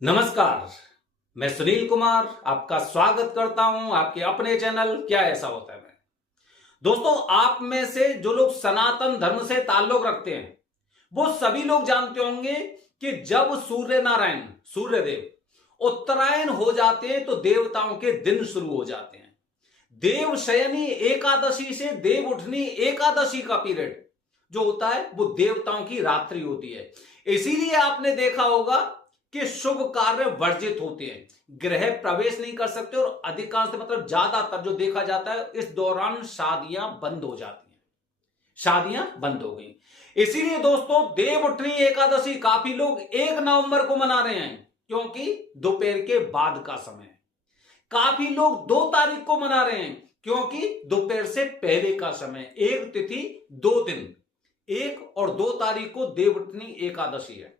नमस्कार। मैं सुनील कुमार आपका स्वागत करता हूं आपके अपने चैनल क्या ऐसा होता है में। दोस्तों, आप में से जो लोग सनातन धर्म से ताल्लुक रखते हैं वो सभी लोग जानते होंगे कि जब सूर्य नारायण सूर्यदेव उत्तरायण हो जाते हैं तो देवताओं के दिन शुरू हो जाते हैं। देव शयनी एकादशी से देव उठनी एकादशी का पीरियड जो होता है वो देवताओं की रात्रि होती है। इसीलिए आपने देखा होगा कि शुभ कार्य वर्जित होते हैं, गृह प्रवेश नहीं कर सकते और अधिकांश मतलब ज्यादातर जो देखा जाता है इस दौरान शादियां बंद हो जाती हैं। शादियां बंद हो गई। इसीलिए दोस्तों देव उठनी एकादशी काफी लोग 1 नवंबर को मना रहे हैं क्योंकि दोपहर के बाद का समय है। काफी लोग 2 तारीख को मना रहे हैं क्योंकि दोपहर से पहले का समय। एक तिथि 2 दिन, 1 और 2 तारीख को देव उठनी एकादशी है।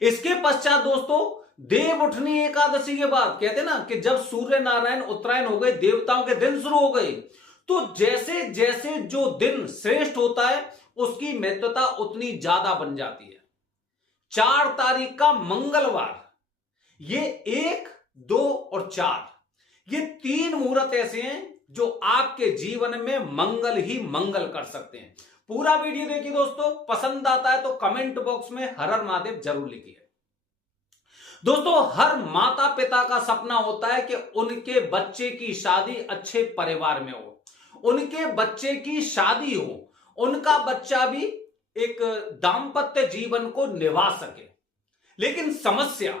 इसके पश्चात दोस्तों देव उठनी एकादशी के बाद कहते हैं ना कि जब सूर्य नारायण उत्तरायण हो गए, देवताओं के दिन शुरू हो गए, तो जैसे जैसे जो दिन श्रेष्ठ होता है उसकी महत्वता उतनी ज्यादा बन जाती है। 4 तारीख का मंगलवार, ये 1, 2 और 4 ये 3 मुहूर्त ऐसे हैं जो आपके जीवन में मंगल ही मंगल कर सकते हैं। पूरा वीडियो देखिए दोस्तों, पसंद आता है तो कमेंट बॉक्स में हर हर महादेव जरूर लिखिए। दोस्तों, हर माता पिता का सपना होता है कि उनके बच्चे की शादी अच्छे परिवार में हो, उनके बच्चे की शादी हो, उनका बच्चा भी एक दाम्पत्य जीवन को निभा सके। लेकिन समस्या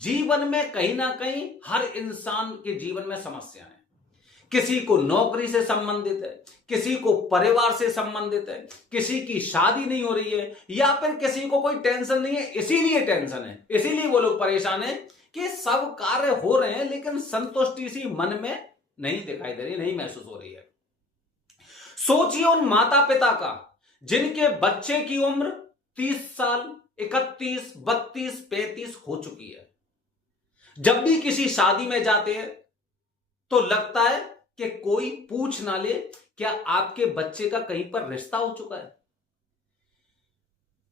जीवन में कहीं ना कहीं हर इंसान के जीवन में समस्या है। किसी को नौकरी से संबंधित है, किसी को परिवार से संबंधित है, किसी की शादी नहीं हो रही है, या फिर किसी को कोई टेंशन नहीं है इसीलिए टेंशन है। इसीलिए वो लोग परेशान हैं कि सब कार्य हो रहे हैं लेकिन संतुष्टि सी मन में नहीं दिखाई दे रही, नहीं महसूस हो रही है। सोचिए उन माता पिता का जिनके बच्चे की उम्र 30 साल, 31, 32, 35 हो चुकी है। जब भी किसी शादी में जाते हैं तो लगता है कि कोई पूछ ना ले क्या आपके बच्चे का कहीं पर रिश्ता हो चुका है।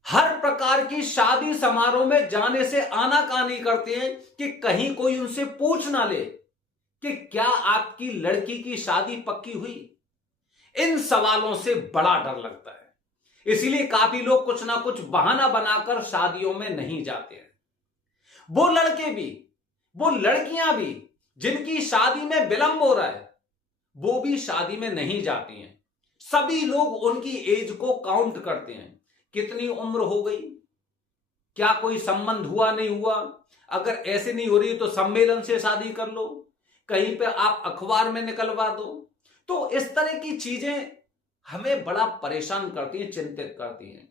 हर प्रकार की शादी समारोह में जाने से आनाकानी करते हैं कि कहीं कोई उनसे पूछ ना ले कि क्या आपकी लड़की की शादी पक्की हुई। इन सवालों से बड़ा डर लगता है। इसीलिए काफी लोग कुछ ना कुछ बहाना बनाकर शादियों में नहीं जाते हैं। वो लड़के भी, वो लड़कियां भी जिनकी शादी में विलंब हो रहा है वो भी शादी में नहीं जाती हैं। सभी लोग उनकी एज को काउंट करते हैं, कितनी उम्र हो गई, क्या कोई संबंध हुआ नहीं हुआ, अगर ऐसे नहीं हो रही तो सम्मेलन से शादी कर लो, कहीं पे आप अखबार में निकलवा दो। तो इस तरह की चीजें हमें बड़ा परेशान करती हैं, चिंतित करती हैं।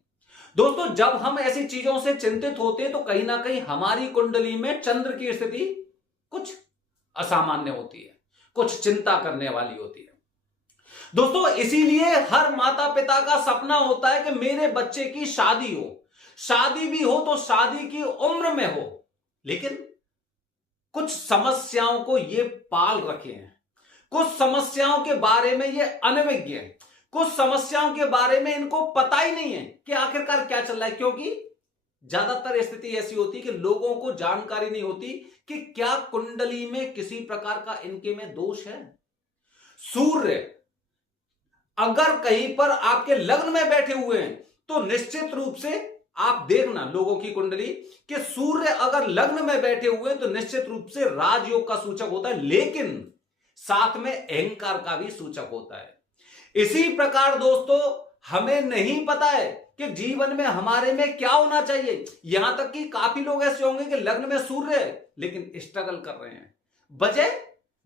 दोस्तों, जब हम ऐसी चीजों से चिंतित होते हैं तो कहीं ना कहीं हमारी कुंडली में चंद्र की स्थिति कुछ असामान्य होती है, कुछ चिंता करने वाली होती है। दोस्तों, इसीलिए हर माता पिता का सपना होता है कि मेरे बच्चे की शादी हो, शादी भी हो तो शादी की उम्र में हो। लेकिन कुछ समस्याओं को ये पाल रखे हैं, कुछ समस्याओं के बारे में ये अनभिज्ञ है, कुछ समस्याओं के बारे में इनको पता ही नहीं है कि आखिरकार क्या चल रहा है। क्योंकि ज्यादातर स्थिति ऐसी होती है कि लोगों को जानकारी नहीं होती कि क्या कुंडली में किसी प्रकार का इनके में दोष है। सूर्य अगर कहीं पर आपके लग्न में बैठे हुए हैं तो निश्चित रूप से आप देखना लोगों की कुंडली कि सूर्य अगर लग्न में बैठे हुए हैं तो निश्चित रूप से राजयोग का सूचक होता है, लेकिन साथ में अहंकार का भी सूचक होता है। इसी प्रकार दोस्तों, हमें नहीं पता है कि जीवन में हमारे में क्या होना चाहिए। यहां तक कि काफी लोग ऐसे होंगे कि लग्न में सूर्य है लेकिन स्ट्रगल कर रहे हैं, वजह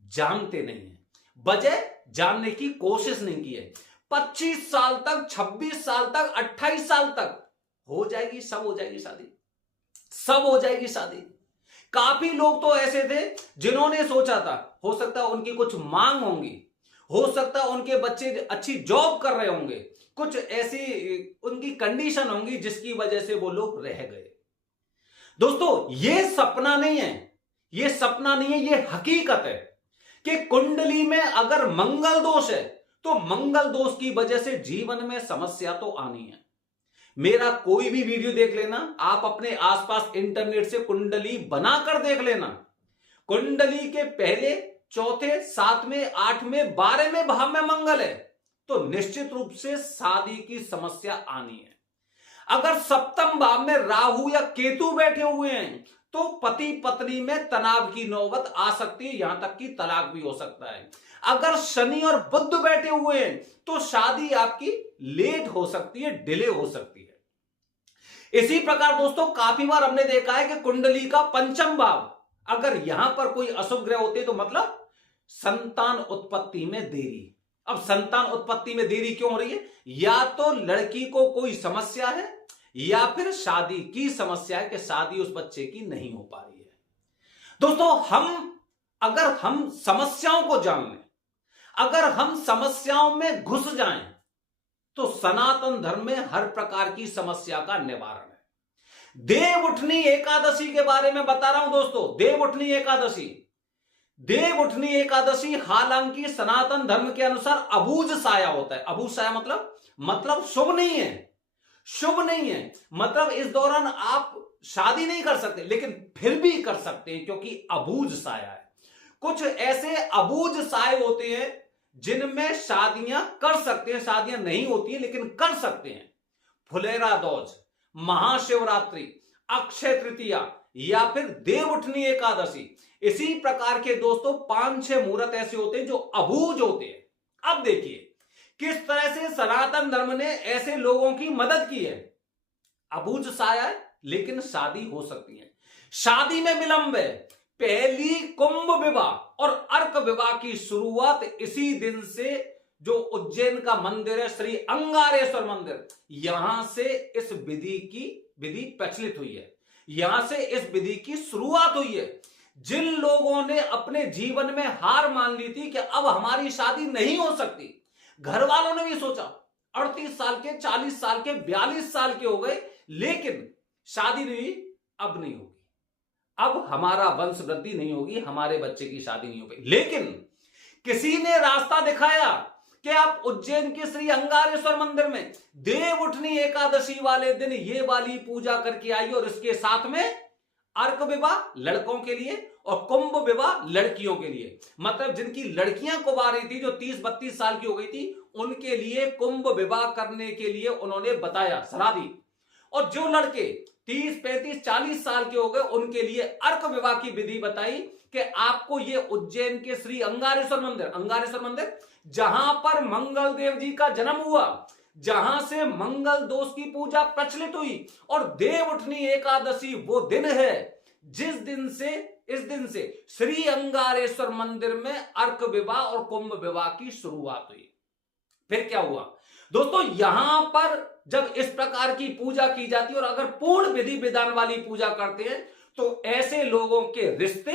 जानते नहीं है, वजह जानने की कोशिश नहीं की है। 25 साल तक, 26 साल तक, 28 साल तक हो जाएगी, सब हो जाएगी शादी, सब हो जाएगी शादी। काफी लोग तो ऐसे थे जिन्होंने सोचा था हो सकता है उनकी कुछ मांग होंगी, हो सकता है उनके बच्चे अच्छी जॉब कर रहे होंगे, कुछ ऐसी उनकी कंडीशन होंगी जिसकी वजह से वो लोग रह गए। दोस्तों, ये सपना नहीं है, ये सपना नहीं है, ये हकीकत है कि कुंडली में अगर मंगल दोष है तो मंगल दोष की वजह से जीवन में समस्या तो आनी है। मेरा कोई भी वीडियो देख लेना, आप अपने आसपास इंटरनेट से कुंडली बनाकर देख लेना। कुंडली के पहले, चौथे, सातवें, आठवें, 12वें भाव में मंगल है तो निश्चित रूप से शादी की समस्या आनी है। अगर सप्तम भाव में राहु या केतु बैठे हुए हैं तो पति पत्नी में तनाव की नौबत आ सकती है, यहां तक कि तलाक भी हो सकता है। अगर शनि और बुध बैठे हुए हैं तो शादी आपकी लेट हो सकती है, डिले हो सकती है। इसी प्रकार दोस्तों काफी बार हमने देखा है कि कुंडली का पंचम भाव अगर यहां पर कोई अशुभ ग्रह होते तो मतलब संतान उत्पत्ति में देरी। अब संतान उत्पत्ति में देरी क्यों हो रही है? या तो लड़की को कोई समस्या है या फिर शादी की समस्या है कि शादी उस बच्चे की नहीं हो पा रही है। दोस्तों अगर हम समस्याओं को जान लें, अगर हम समस्याओं में घुस जाएं तो सनातन धर्म में हर प्रकार की समस्या का निवारण है। देवउठनी एकादशी के बारे में बता रहा हूं दोस्तों। देवउठनी एकादशी हालांकि सनातन धर्म के अनुसार अबूझ साया होता है। अबूझ साया मतलब शुभ नहीं है, मतलब इस दौरान आप शादी नहीं कर सकते, लेकिन फिर भी कर सकते हैं क्योंकि अबूझ साया है। कुछ ऐसे अबूझ साए होते हैं जिनमें शादियां कर सकते हैं, शादियां नहीं होती हैं लेकिन कर सकते हैं। फुलेरा दौज, महाशिवरात्रि, अक्षय तृतीया या फिर देवउठनी एकादशी, इसी प्रकार के दोस्तों 5-6 मुहूर्त ऐसे होते हैं जो अबूझ होते हैं। अब देखिए किस तरह से सनातन धर्म ने ऐसे लोगों की मदद की है। अबूझ साया है लेकिन शादी हो सकती है। शादी में विलंब है। पहली कुंभ विवाह और अर्क विवाह की शुरुआत इसी दिन से जो उज्जैन का मंदिर है श्री अंगारेश्वर मंदिर, यहां से इस विधि प्रचलित हुई है, यहां से इस विधि की शुरुआत हुई है। जिन लोगों ने अपने जीवन में हार मान ली थी कि अब हमारी शादी नहीं हो सकती, घर वालों ने भी सोचा 38 साल के, 40 साल के, 42 साल के हो गए लेकिन शादी नहीं, अब नहीं होगी, अब हमारा वंश वृद्धि नहीं होगी, हमारे बच्चे की शादी नहीं होगी। लेकिन किसी ने रास्ता दिखाया कि आप उज्जैन के श्री अंगारेश्वर मंदिर में देवउठनी एकादशी वाले दिन ये वाली पूजा करके आइए और इसके साथ में अर्क विवाह लड़कों के लिए और कुंभ विवाह लड़कियों के लिए, मतलब जिनकी लड़कियां कुंवारी थी जो 30-32 साल की हो गई थी उनके लिए कुंभ विवाह करने के लिए उन्होंने बताया, सलाह दी। और जो लड़के 30-35-40 साल के हो गए उनके लिए अर्क विवाह की विधि बताई कि आपको ये उज्जैन के श्री अंगारेश्वर मंदिर जहां पर मंगल देव जी का जन्म हुआ, जहां से मंगल दोष की पूजा प्रचलित हुई, और देवउठनी एकादशी वो दिन है जिस दिन से इस दिन से श्री अंगारेश्वर मंदिर में अर्क विवाह और कुंभ विवाह की शुरुआत हुई। फिर क्या हुआ दोस्तों, यहां पर जब इस प्रकार की पूजा की जाती है और अगर पूर्ण विधि विधान वाली पूजा करते हैं तो ऐसे लोगों के रिश्ते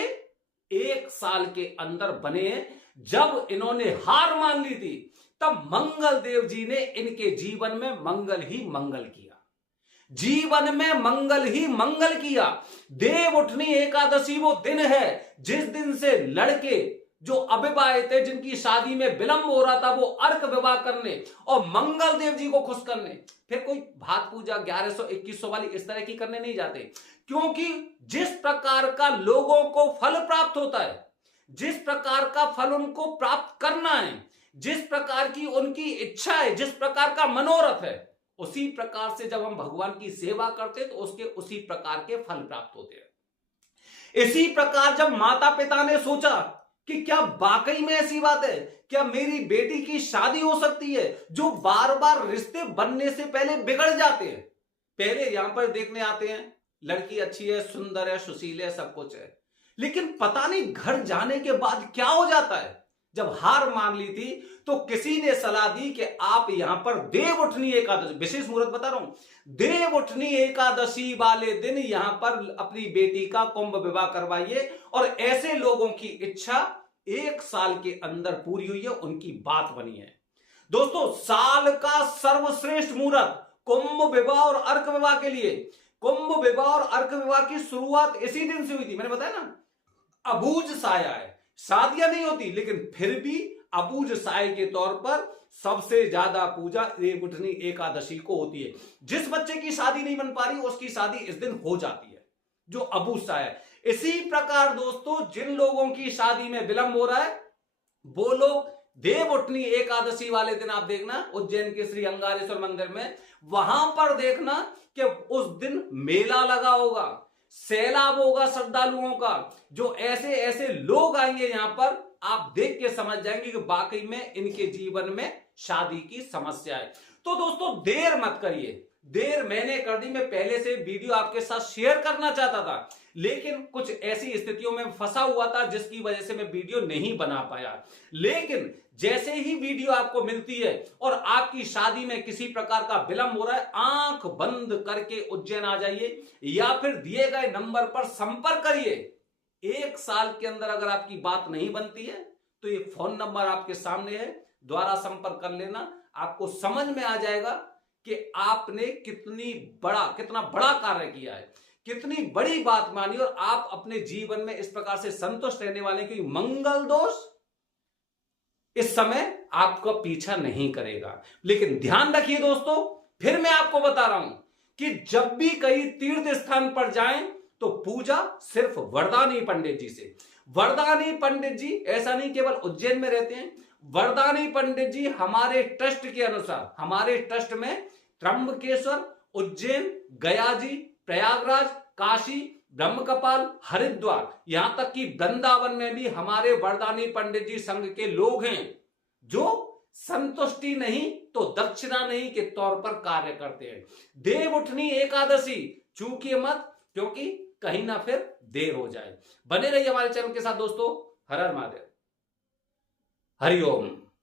1 साल के अंदर बने हैं। जब इन्होंने हार मान ली थी तब मंगल देव जी ने इनके जीवन में मंगल ही मंगल किया। देवउठनी एकादशी वो दिन है जिस दिन से लड़के जो अविवाहित थे, जिनकी शादी में विलंब हो रहा था, वो अर्क विवाह करने और मंगल देव जी को खुश करने, फिर कोई भात पूजा 1100-2100 वाली इस तरह की करने नहीं जाते, क्योंकि जिस प्रकार का लोगों को फल प्राप्त होता है, जिस प्रकार का फल उनको प्राप्त करना है, जिस प्रकार की उनकी इच्छा है, जिस प्रकार का मनोरथ है, उसी प्रकार से जब हम भगवान की सेवा करते तो उसके उसी प्रकार के फल प्राप्त होते हैं। इसी प्रकार जब माता पिता ने सोचा कि क्या वाकई में ऐसी बात है, क्या मेरी बेटी की शादी हो सकती है, जो बार बार रिश्ते बनने से पहले बिगड़ जाते हैं, पहले यहां पर देखने आते हैं, लड़की अच्छी है, सुंदर है, सुशील है, सब कुछ है, लेकिन पता नहीं घर जाने के बाद क्या हो जाता है। जब हार मान ली थी तो किसी ने सलाह दी कि आप यहां पर देवउठनी एकादशी, विशेष मुहूर्त बता रहा हूं, देवउठनी एकादशी वाले दिन यहां पर अपनी बेटी का कुंभ विवाह करवाइए, और ऐसे लोगों की इच्छा 1 साल के अंदर पूरी हुई है, उनकी बात बनी है। दोस्तों साल का सर्वश्रेष्ठ मुहूर्त कुंभ विवाह और अर्क विवाह के लिए, कुंभ विवाह और अर्क विवाह की शुरुआत इसी दिन से हुई थी। मैंने बताया ना, अबूझ साया है, शादियां नहीं होती लेकिन फिर भी अबूझ साय के तौर पर सबसे ज्यादा पूजा देवउठनी एकादशी को होती है। जिस बच्चे की शादी नहीं बन पा रही उसकी शादी इस दिन हो जाती है, जो अबूसा है। इसी प्रकार दोस्तों जिन लोगों की शादी में विलंब हो रहा है वो लोग देवउठनी एकादशी वाले दिन आप देखना उज्जैन के श्री अंगारेश्वर मंदिर में, वहां पर देखना कि उस दिन मेला लगा होगा, सैलाब होगा श्रद्धालुओं का। जो ऐसे ऐसे लोग आएंगे यहां पर, आप देख के समझ जाएंगे कि वाकई में इनके जीवन में शादी की समस्या है। तो दोस्तों देर मत करिए। देर मैंने कर दी, मैं पहले से वीडियो आपके साथ शेयर करना चाहता था, लेकिन कुछ ऐसी स्थितियों में फंसा हुआ था जिसकी वजह से मैं वीडियो नहीं बना पाया। लेकिन जैसे ही वीडियो आपको मिलती है और आपकी शादी में किसी प्रकार का विलंब हो रहा है, आंख बंद करके उज्जैन आ जाइए या फिर दिए गए नंबर पर संपर्क करिए। 1 साल के अंदर अगर आपकी बात नहीं बनती है तो ये फोन नंबर आपके सामने है, द्वारा संपर्क कर लेना। आपको समझ में आ जाएगा कि आपने कितना बड़ा कार्य किया है, कितनी बड़ी बात मानी और आप अपने जीवन में इस प्रकार से संतुष्ट रहने वाले, क्योंकि मंगल दोष इस समय आपका पीछा नहीं करेगा। लेकिन ध्यान रखिए दोस्तों, फिर मैं आपको बता रहा हूं कि जब भी कहीं तीर्थ स्थान पर जाएं तो पूजा सिर्फ वरदानी पंडित जी से। वरदानी पंडित जी ऐसा नहीं केवल उज्जैन में रहते हैं, वरदानी पंडित जी हमारे ट्रस्ट के अनुसार, हमारे ट्रस्ट में त्र्यंबकेश्वर, उज्जैन, गया जी, प्रयागराज, काशी, ब्रह्मकपाल, हरिद्वार, यहां तक कि वृंदावन में भी हमारे वरदानी पंडित जी संघ के लोग हैं जो संतुष्टि नहीं तो दक्षिणा नहीं के तौर पर कार्य करते हैं। देवउठनी एकादशी चूकिए मत, क्योंकि कहीं ना फिर देर हो जाए। बने रहिए हमारे चैनल के साथ दोस्तों। हर हर महादेव, हरिओम।